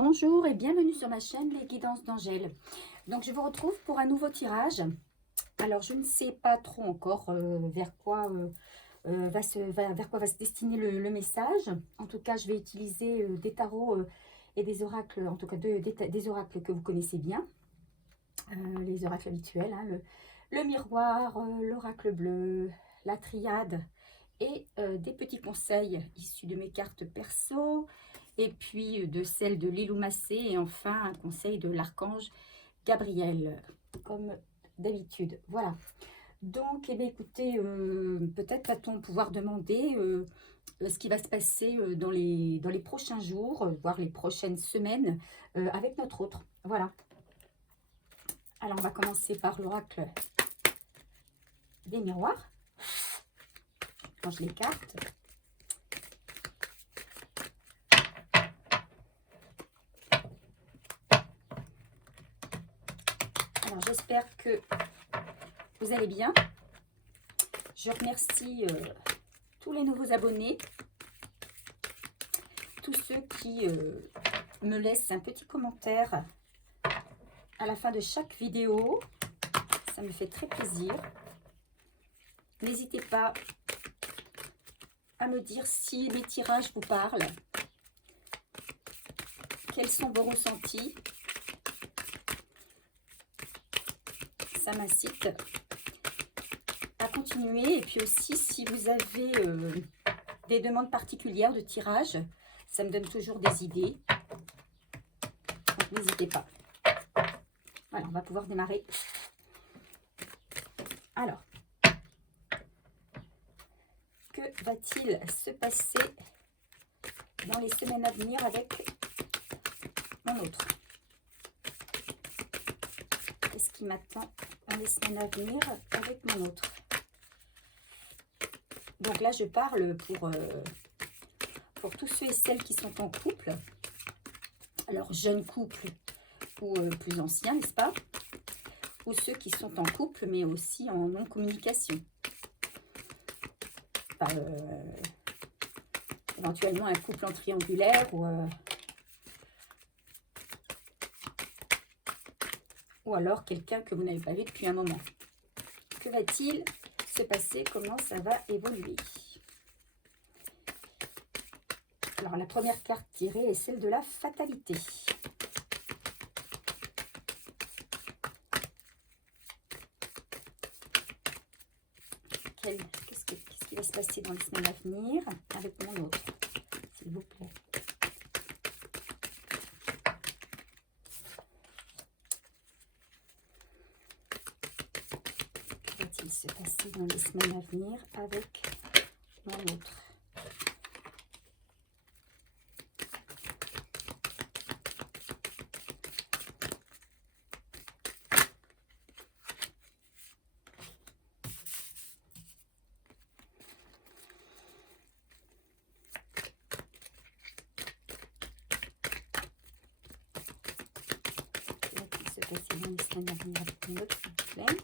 Bonjour et bienvenue sur ma chaîne Les Guidances d'Angèle. Donc je vous retrouve pour un nouveau tirage. Alors je ne sais pas trop encore vers quoi va se destiner le message. En tout cas je vais utiliser des tarots et des oracles, en tout cas des oracles que vous connaissez bien. Les oracles habituels, hein, le miroir, l'oracle bleu, la triade et des petits conseils issus de mes cartes perso et puis de celles de Lilou Massé et enfin un conseil de l'archange Gabriel comme d'habitude. Voilà, donc eh bien, écoutez, peut-être va-t-on pouvoir demander ce qui va se passer dans les prochains jours, voire les prochaines semaines avec notre autre. Voilà, alors on va commencer par l'oracle des miroirs. Quand je l'écarte, alors j'espère que vous allez bien. Je remercie tous les nouveaux abonnés, tous ceux qui me laissent un petit commentaire à la fin de chaque vidéo. Ça me fait très plaisir. N'hésitez pas à me dire si mes tirages vous parlent, quels sont vos ressentis. Ça m'incite à continuer. Et puis aussi, si vous avez des demandes particulières de tirage, ça me donne toujours des idées. Donc n'hésitez pas. Voilà, on va pouvoir démarrer. Alors, que va-t-il se passer dans les semaines à venir avec mon autre? Qu'est-ce qui m'attend dans les semaines à venir avec mon autre? Donc là, je parle pour tous ceux et celles qui sont en couple. Alors, jeunes couples ou plus anciens, n'est-ce pas? Ou ceux qui sont en couple, mais aussi en non-communication. Enfin, éventuellement un couple en triangulaire ou alors quelqu'un que vous n'avez pas vu depuis un moment. Que va-t-il se passer? Comment ça va évoluer? Alors, la première carte tirée est celle de la fatalité. Qu'est-ce qui va se passer dans les semaines à venir avec mon autre, s'il vous plaît? Que va-t-il se passer dans les semaines à venir avec mon autre? Passer dans les semaines à venir avec mon autre, s'il vous plaît.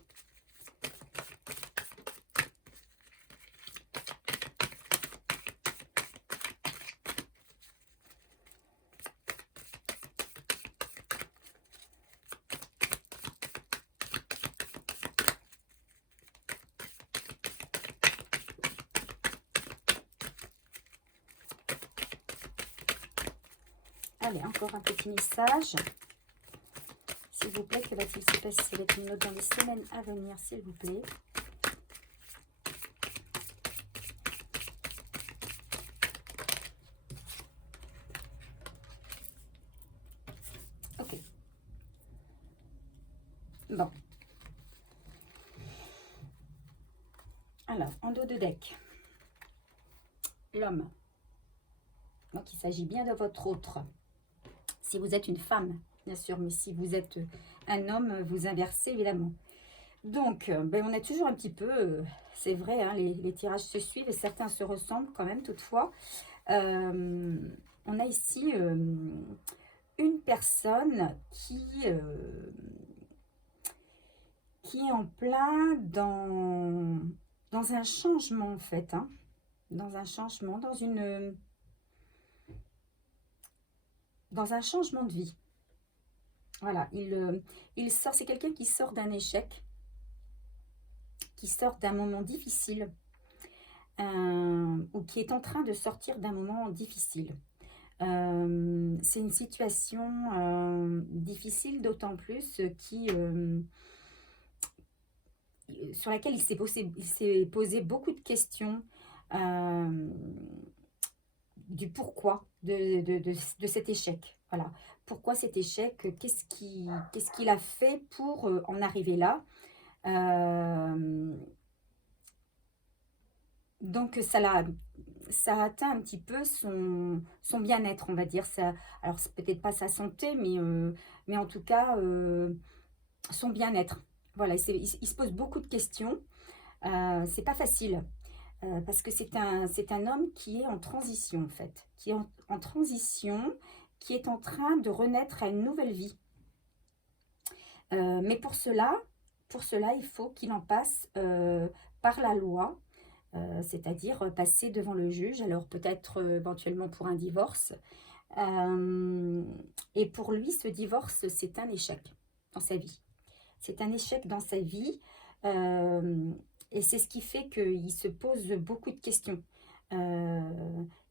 Allez, encore un petit message. S'il vous plaît, que va-t-il se passer avec une autre dans les semaines à venir, s'il vous plaît? Ok. Bon. Alors, en dos de deck, l'homme. Donc, il s'agit bien de votre autre. Si vous êtes une femme, bien sûr, mais si vous êtes un homme, vous inversez, évidemment. Donc, ben, on est toujours un petit peu, c'est vrai, hein, les tirages se suivent et certains se ressemblent quand même, toutefois. On a ici une personne qui est en plein dans un changement, en fait. Hein, dans un changement, dans dans un changement de vie. Voilà, il sort, c'est quelqu'un qui sort d'un échec, qui sort d'un moment difficile, ou qui est en train de sortir d'un moment difficile. C'est une situation difficile, d'autant plus sur laquelle il s'est posé beaucoup de questions du pourquoi de cet échec. Voilà. Pourquoi cet échec? Qu'est-ce qu'il a fait pour en arriver là? Donc ça a atteint un petit peu son bien-être, on va dire. Ça, alors, c'est peut-être pas sa santé, mais en tout cas, son bien-être. Voilà, il se pose beaucoup de questions. C'est pas facile, parce que c'est un homme qui est en transition, en fait. Qui est en transition, qui est en train de renaître à une nouvelle vie. Mais pour cela, il faut qu'il en passe par la loi, c'est-à-dire passer devant le juge, alors peut-être éventuellement pour un divorce. Et pour lui, ce divorce, c'est un échec dans sa vie. C'est un échec dans sa vie, et c'est ce qui fait qu'il se pose beaucoup de questions. Il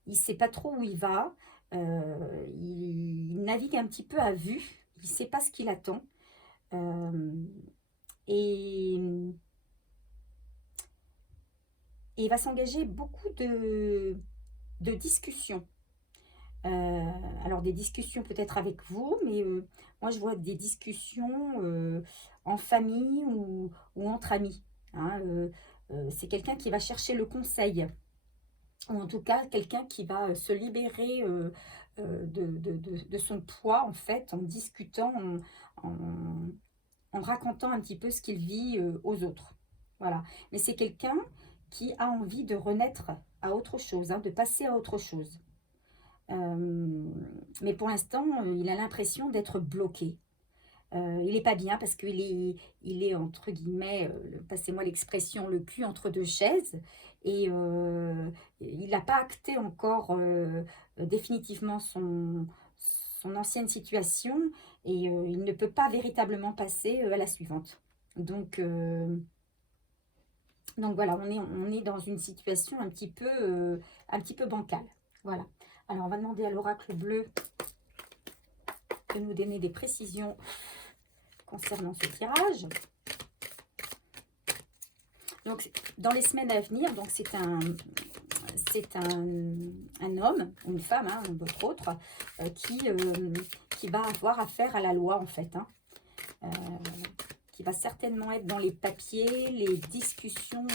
ne sait pas trop où il va, il navigue un petit peu à vue, il ne sait pas ce qu'il attend. Et il va s'engager beaucoup de discussions. Alors des discussions peut-être avec vous, mais moi je vois des discussions en famille ou entre amis. Hein, c'est quelqu'un qui va chercher le conseil, ou en tout cas quelqu'un qui va se libérer de son poids, en fait, en discutant, en racontant un petit peu ce qu'il vit aux autres. Voilà. Mais c'est quelqu'un qui a envie de renaître à autre chose, hein, de passer à autre chose. Mais pour l'instant, il a l'impression d'être bloqué. Il n'est pas bien parce il est entre guillemets, passez-moi l'expression, le cul entre deux chaises. Et il n'a pas acté encore définitivement son ancienne situation. Et il ne peut pas véritablement passer à la suivante. Donc voilà, on est dans une situation un petit peu bancale. Voilà. Alors, on va demander à l'oracle bleu de nous donner des précisions concernant ce tirage. Donc, dans les semaines à venir, donc c'est un homme, ou une femme, hein, votre autre, qui va avoir affaire à la loi, en fait. Hein. Qui va certainement être dans les papiers, les discussions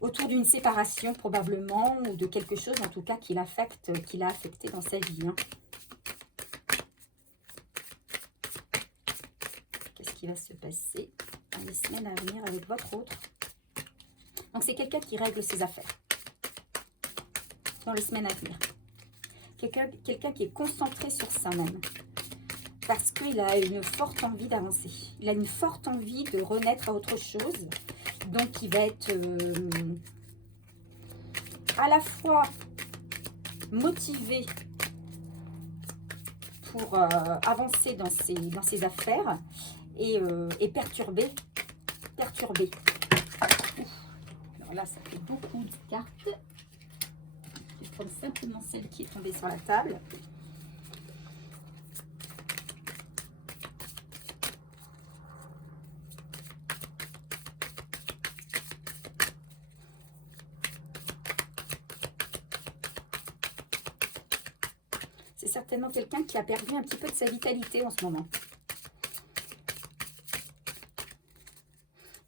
autour d'une séparation probablement, ou de quelque chose en tout cas qui l'a affecté dans sa vie. Hein. Qu'est-ce qui va se passer dans les semaines à venir avec votre autre? Donc c'est quelqu'un qui règle ses affaires dans les semaines à venir. Quelqu'un qui est concentré sur ça même. Parce qu'il a une forte envie d'avancer. Il a une forte envie de renaître à autre chose. Donc, il va être à la fois motivé pour avancer dans ses affaires et perturbé. Alors là, ça fait beaucoup de cartes. Je vais prendre simplement celle qui est tombée sur la table. C'est certainement quelqu'un qui a perdu un petit peu de sa vitalité en ce moment.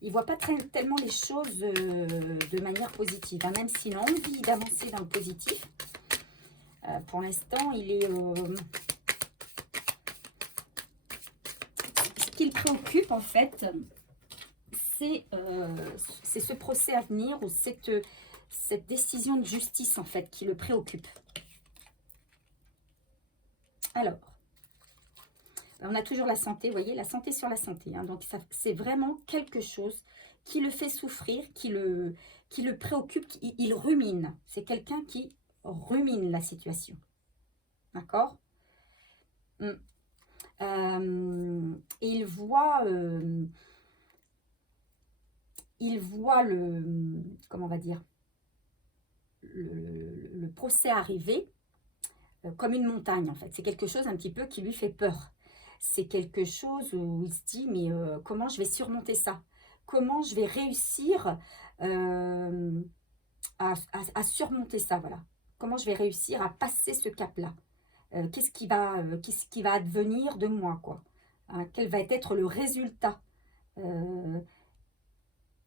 Il ne voit pas tellement les choses de manière positive, hein, même s'il a envie d'avancer dans le positif. Pour l'instant, il est... ce qui le préoccupe, en fait, c'est ce procès à venir, ou cette décision de justice, en fait, qui le préoccupe. Alors, on a toujours la santé, vous voyez, la santé sur la santé. Hein, donc, c'est vraiment quelque chose qui le fait souffrir, qui le préoccupe, il rumine. C'est quelqu'un qui rumine la situation. D'accord. Et il voit le, comment on va dire, le procès arriver comme une montagne en fait. C'est quelque chose un petit peu qui lui fait peur. C'est quelque chose où il se dit mais comment je vais surmonter ça? Comment je vais réussir à surmonter ça, voilà. Comment je vais réussir à passer ce cap-là? Qu'est-ce qui va advenir de moi, quoi? Hein, quel va être le résultat?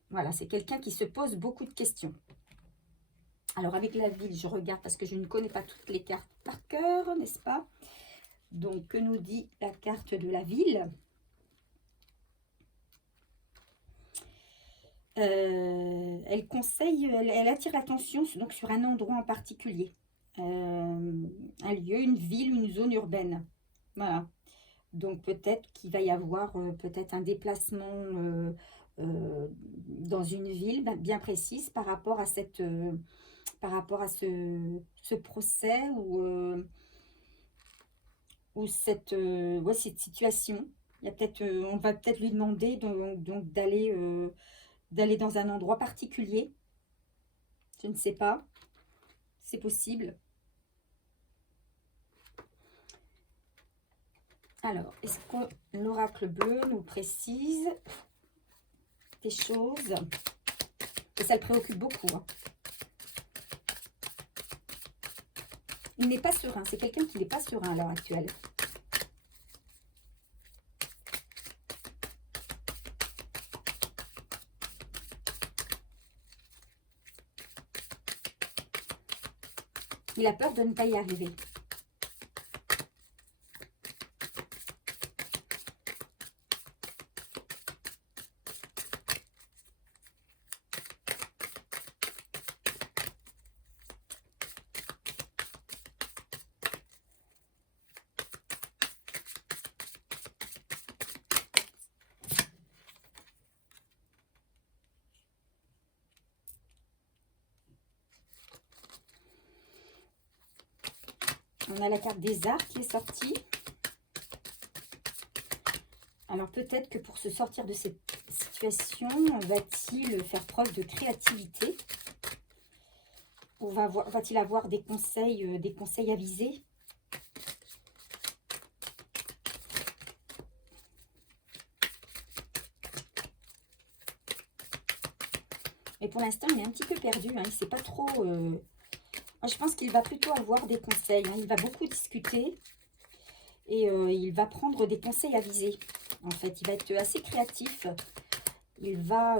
Voilà, c'est quelqu'un qui se pose beaucoup de questions. Alors, avec la ville, je regarde parce que je ne connais pas toutes les cartes par cœur, n'est-ce pas? Donc, que nous dit la carte de la ville? Elle conseille, elle attire l'attention donc sur un endroit en particulier. Un lieu, une ville, une zone urbaine. Voilà. Donc peut-être qu'il va y avoir peut-être un déplacement dans une ville bien précise par rapport à ce procès ou cette situation. Il y a peut-être, on va peut-être lui demander donc d'aller dans un endroit particulier. Je ne sais pas. C'est possible. Alors, est-ce que l'oracle bleu nous précise des choses? Et ça le préoccupe beaucoup. Hein. Il n'est pas serein. C'est quelqu'un qui n'est pas serein à l'heure actuelle. Il a peur de ne pas y arriver. On a la carte des arts qui est sortie. Alors peut-être que pour se sortir de cette situation, va-t-il faire preuve de créativité? Ou va-t-il avoir des conseils avisés? Et pour l'instant, il est un petit peu perdu. Hein, il ne sait pas trop... Je pense qu'il va plutôt avoir des conseils. Hein, il va beaucoup discuter. Et il va prendre des conseils avisés. En fait, il va être assez créatif. Il va...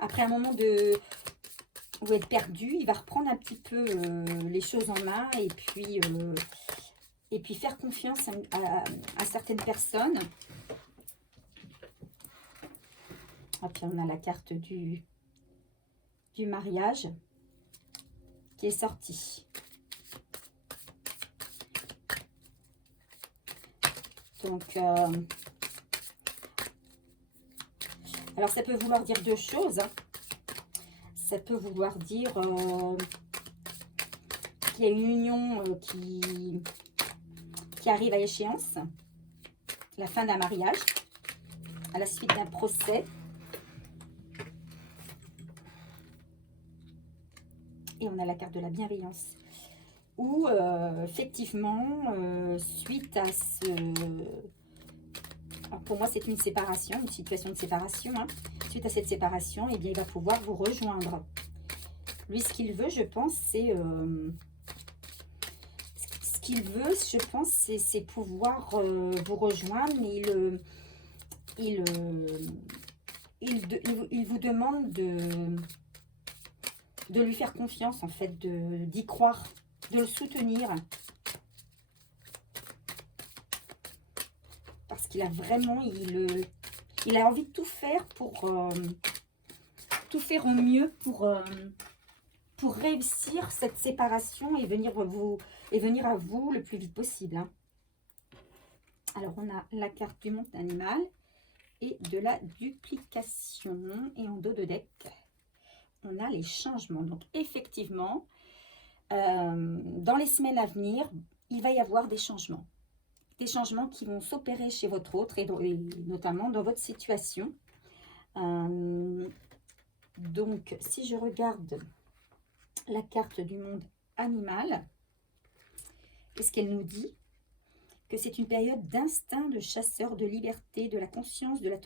après un moment où être perdu, il va reprendre un petit peu les choses en main. Et puis faire confiance à certaines personnes. Et puis on a la carte du mariage qui est sortie. Donc, alors ça peut vouloir dire deux choses. Hein. Ça peut vouloir dire qu'il y a une union qui arrive à échéance, la fin d'un mariage, à la suite d'un procès. Et on a la carte de la bienveillance. Ou effectivement, suite à ce... Alors pour moi, c'est une séparation, une situation de séparation. Hein. Suite à cette séparation, eh bien, il va pouvoir vous rejoindre. Lui, ce qu'il veut, je pense, c'est... ce qu'il veut, je pense, c'est pouvoir vous rejoindre, mais il vous demande de lui faire confiance, en fait, d'y croire, de le soutenir. Parce qu'il a vraiment, il a envie de tout faire pour tout faire au mieux pour réussir cette séparation et venir à vous le plus vite possible. Hein. Alors, on a la carte du monde animal et de la duplication. Et en dos de deck, on a les changements. Donc, effectivement, Dans les semaines à venir, il va y avoir des changements. Des changements qui vont s'opérer chez votre autre et notamment dans votre situation. Donc, si je regarde la carte du monde animal, qu'est-ce qu'elle nous dit? Que c'est une période d'instinct, de chasseur, de liberté, de la conscience, de la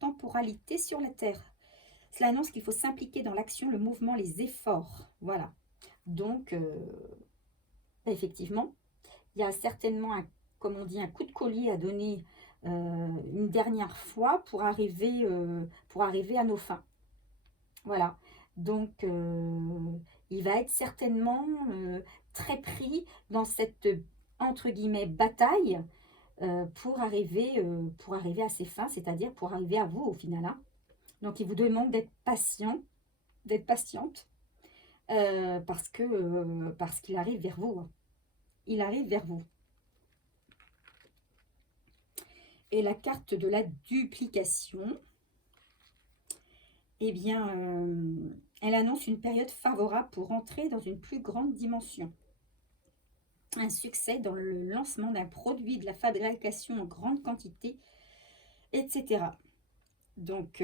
temporalité sur la Terre. Cela annonce qu'il faut s'impliquer dans l'action, le mouvement, les efforts. Voilà. Donc, effectivement, il y a certainement, comme on dit, un coup de collier à donner une dernière fois pour arriver à nos fins. Voilà. Donc, il va être certainement très pris dans cette, entre guillemets, bataille pour arriver à ses fins, c'est-à-dire pour arriver à vous au final. Hein. Donc, il vous demande d'être patient, d'être patiente, parce qu'il arrive vers vous. Hein. Il arrive vers vous. Et la carte de la duplication, eh bien, elle annonce une période favorable pour entrer dans une plus grande dimension. Un succès dans le lancement d'un produit, de la fabrication en grande quantité, etc. Donc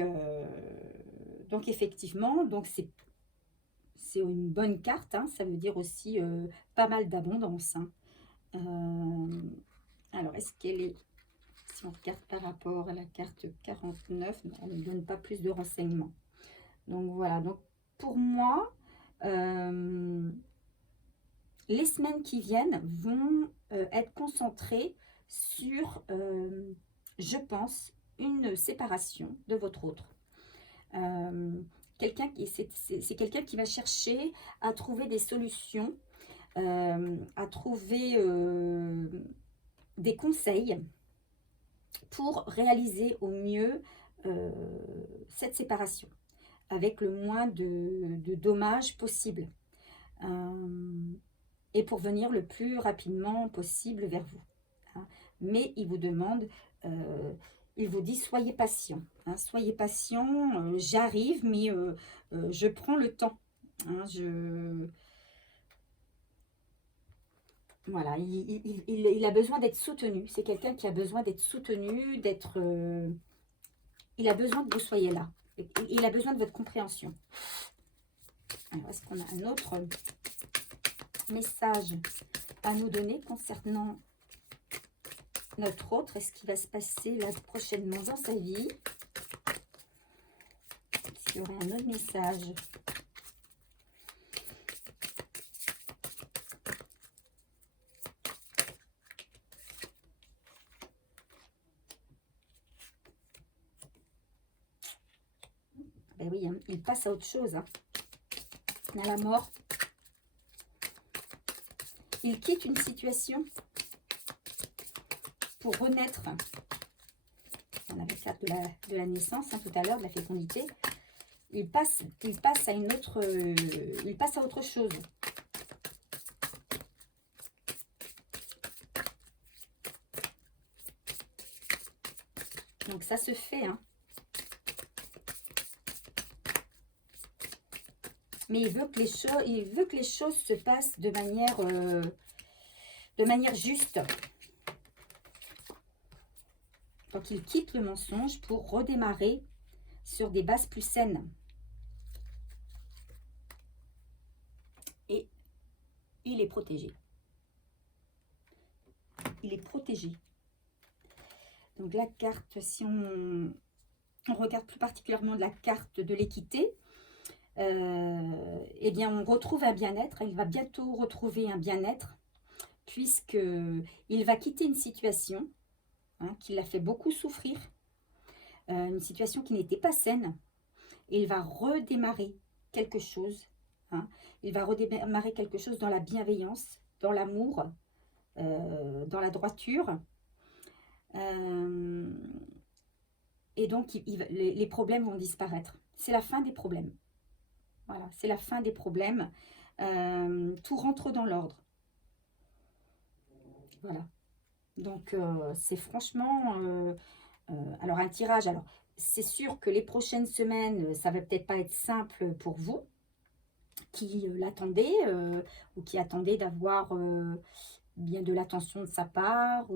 effectivement, c'est une bonne carte. Hein, ça veut dire aussi pas mal d'abondance. Hein. Alors, est-ce qu'elle est... Si on regarde par rapport à la carte 49, on ne donne pas plus de renseignements. Donc voilà, donc pour moi, les semaines qui viennent vont être concentrées sur, je pense, une séparation de votre autre. C'est quelqu'un qui va chercher à trouver des solutions, à trouver des conseils pour réaliser au mieux cette séparation avec le moins de dommages possible et pour venir le plus rapidement possible vers vous. Hein. Mais il vous demande, il vous dit soyez patient. Hein, soyez patient, j'arrive, mais je prends le temps. Hein, Voilà, il a besoin d'être soutenu. C'est quelqu'un qui a besoin d'être soutenu, il a besoin que vous soyez là. Il a besoin de votre compréhension. Alors, est-ce qu'on a un autre message à nous donner concernant notre autre? Est-ce qu'il va se passer là prochainement dans sa vie? Est-ce qu'il y aurait un autre message? Ben oui, hein, il passe à autre chose. Hein. À la mort. Il quitte une situation pour renaître. On avait la carte de la naissance hein, tout à l'heure, de la fécondité. Il passe à une autre, il passe à autre chose. Donc ça se fait. Hein. Mais il veut que les choses se passent de manière juste. Donc, il quitte le mensonge pour redémarrer sur des bases plus saines. Et il est protégé. Il est protégé. Donc, la carte, si on regarde plus particulièrement la carte de l'équité, eh bien, on retrouve un bien-être. Il va bientôt retrouver un bien-être puisqu'il va quitter une situation hein, qui l'a fait beaucoup souffrir, une situation qui n'était pas saine. Et il va redémarrer quelque chose. Hein. Il va redémarrer quelque chose dans la bienveillance, dans l'amour, dans la droiture. Et donc, les problèmes vont disparaître. C'est la fin des problèmes. Voilà, c'est la fin des problèmes. Tout rentre dans l'ordre. Voilà. Donc, c'est franchement... alors, un tirage. Alors, c'est sûr que les prochaines semaines, ça va peut-être pas être simple pour vous. qui l'attendait ou qui attendait d'avoir bien de l'attention de sa part,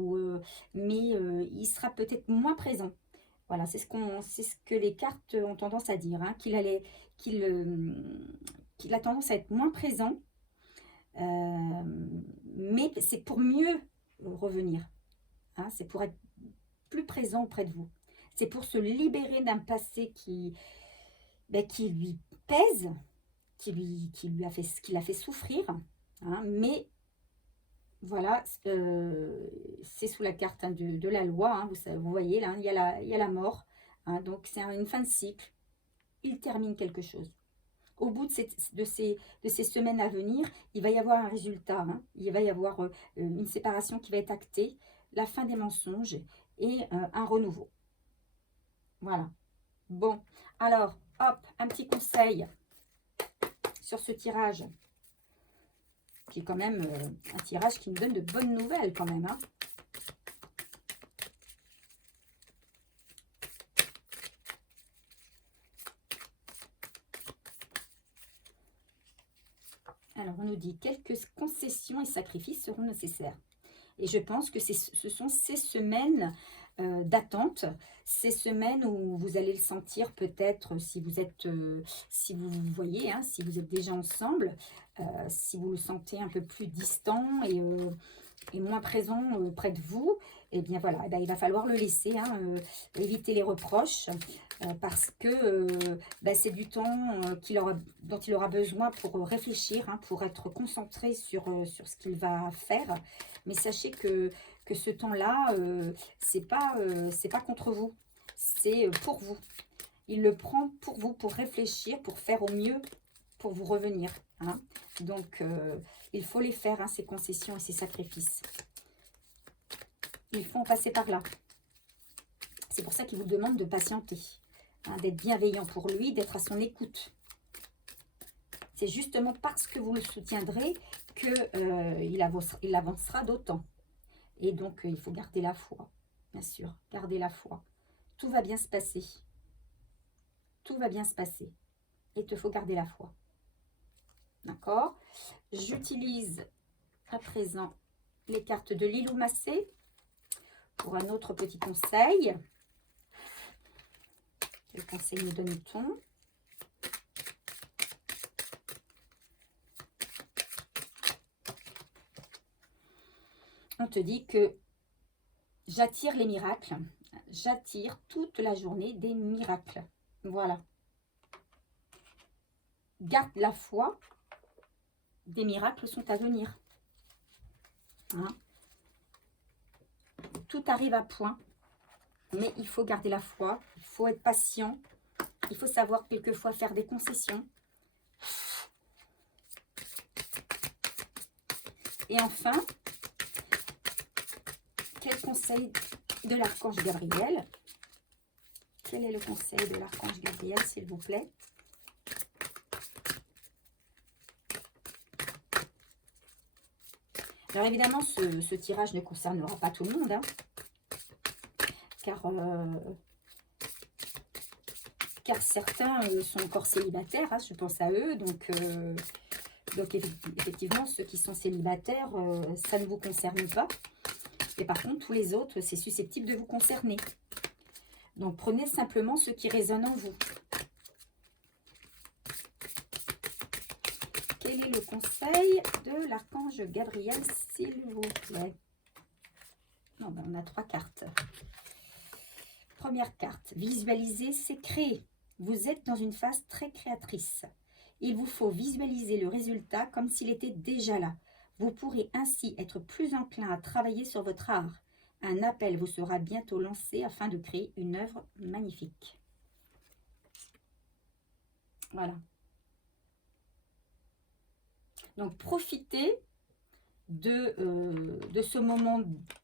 mais il sera peut-être moins présent. Voilà, c'est ce que les cartes ont tendance à dire, hein, qu'il, qu'il a tendance à être moins présent, mais c'est pour mieux revenir, hein, c'est pour être plus présent auprès de vous. C'est pour se libérer d'un passé qui lui pèse, qui l'a fait souffrir, hein, mais voilà, c'est sous la carte, hein, de la loi, hein, vous voyez là, hein, il y a la mort, hein, donc c'est une fin de cycle, il termine quelque chose. Au bout de ces semaines à venir, il va y avoir un résultat, hein, il va y avoir une séparation qui va être actée, la fin des mensonges et un renouveau. Voilà. Bon, alors, hop, un petit conseil sur ce tirage, qui est quand même un tirage qui nous donne de bonnes nouvelles quand même, hein. Alors, on nous dit quelques concessions et sacrifices seront nécessaires. Et je pense que ce sont ces semaines d'attente, ces semaines où vous allez le sentir peut-être si vous êtes, si vous voyez, hein, si vous êtes déjà ensemble, si vous le sentez un peu plus distant et moins présent près de vous, et bien voilà, eh bien, il va falloir le laisser, hein, éviter les reproches, parce que c'est du temps dont il aura besoin pour réfléchir, hein, pour être concentré sur ce qu'il va faire. Mais sachez que ce temps-là, c'est pas contre vous, c'est pour vous. Il le prend pour vous, pour réfléchir, pour faire au mieux, pour vous revenir, hein. Donc, il faut les faire, hein, ces concessions et ces sacrifices. Il faut en passer par là. C'est pour ça qu'il vous demande de patienter, hein, d'être bienveillant pour lui, d'être à son écoute. C'est justement parce que vous le soutiendrez qu'il avancera d'autant. Et donc, il faut garder la foi, bien sûr, garder la foi. Tout va bien se passer. Tout va bien se passer. Et il te faut garder la foi. D'accord? J'utilise à présent les cartes de Lilou Massé pour un autre petit conseil. Quel conseil nous donne-t-on? On te dit que j'attire les miracles. J'attire toute la journée des miracles. Voilà. Garde la foi. Des miracles sont à venir. Hein? Tout arrive à point. Mais il faut garder la foi. Il faut être patient. Il faut savoir quelquefois faire des concessions. Et enfin, quel conseil de l'archange Gabriel? Quel est le conseil de l'archange Gabriel, s'il vous plaît? Alors évidemment, ce tirage ne concernera pas tout le monde, hein, car certains sont encore célibataires, hein, je pense à eux. Donc effectivement, ceux qui sont célibataires, ça ne vous concerne pas. Et par contre, tous les autres, c'est susceptible de vous concerner. Donc prenez simplement ce qui résonne en vous. Quel est le conseil de l'archange Gabriel, s'il vous plaît? Non, ben on a 3 cartes. Première carte, visualiser, c'est créer. Vous êtes dans une phase très créatrice. Il vous faut visualiser le résultat comme s'il était déjà là. Vous pourrez ainsi être plus enclin à travailler sur votre art. Un appel vous sera bientôt lancé afin de créer une œuvre magnifique. Voilà. Donc, profitez de ce moment,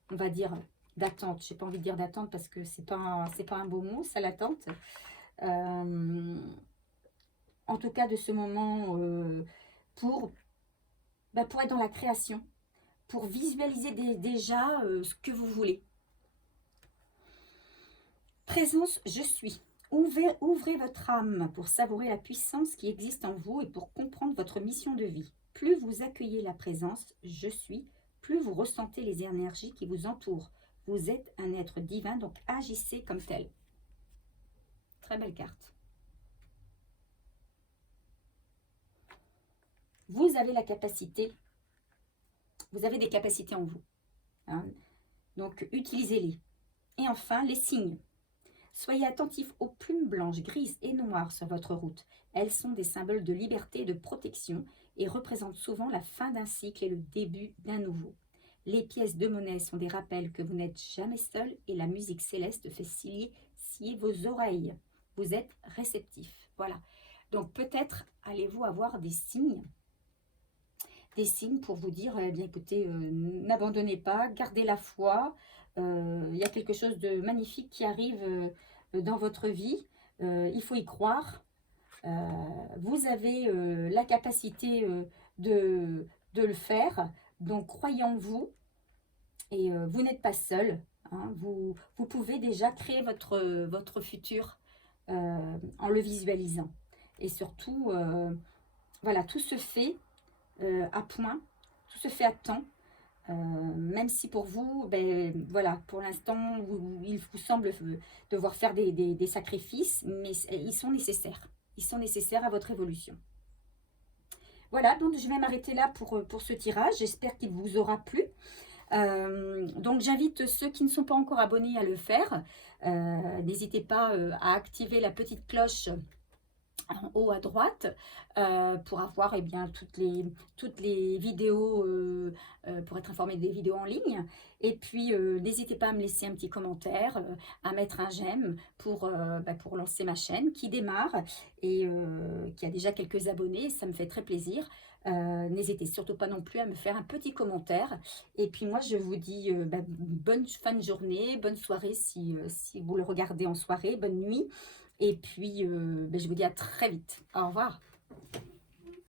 on va dire, d'attente. Je n'ai pas envie de dire d'attente parce que c'est pas un beau mot, ça, l'attente. En tout cas, de ce moment pour être dans la création, pour visualiser déjà ce que vous voulez. Présence, je suis. Ouvrez votre âme pour savourer la puissance qui existe en vous et pour comprendre votre mission de vie. Plus vous accueillez la présence « Je suis », plus vous ressentez les énergies qui vous entourent. Vous êtes un être divin, donc agissez comme tel. Très belle carte. Vous avez la capacité, vous avez des capacités en vous. Hein, donc, utilisez-les. Et enfin, les signes. Soyez attentifs aux plumes blanches, grises et noires sur votre route. Elles sont des symboles de liberté et de protection et représentent souvent la fin d'un cycle et le début d'un nouveau. Les pièces de monnaie sont des rappels que vous n'êtes jamais seul et la musique céleste fait scier vos oreilles. Vous êtes réceptif. Voilà. Donc peut-être allez-vous avoir des signes pour vous dire, eh bien écoutez, n'abandonnez pas, gardez la foi. Il y a quelque chose de magnifique qui arrive dans votre vie. Il faut y croire. Vous avez la capacité de le faire. Donc croyez en vous. Et vous n'êtes pas seul. Hein, vous pouvez déjà créer votre futur en le visualisant. Et surtout, voilà, tout se fait à point, tout se fait à temps. Même si pour vous, ben, voilà, pour l'instant, il vous semble devoir faire des sacrifices, mais ils sont nécessaires. Ils sont nécessaires à votre évolution. Voilà, donc je vais m'arrêter là pour ce tirage. J'espère qu'il vous aura plu. Donc j'invite ceux qui ne sont pas encore abonnés à le faire. N'hésitez pas à activer la petite cloche en haut à droite pour avoir eh bien, toutes les vidéos, pour être informé des vidéos en ligne. Et puis n'hésitez pas à me laisser un petit commentaire, à mettre un j'aime pour lancer ma chaîne qui démarre et qui a déjà quelques abonnés. Ça me fait très plaisir. N'hésitez surtout pas non plus à me faire un petit commentaire. Et puis moi, je vous dis bonne fin de journée, bonne soirée si vous le regardez en soirée, bonne nuit. Et puis, je vous dis à très vite. Au revoir.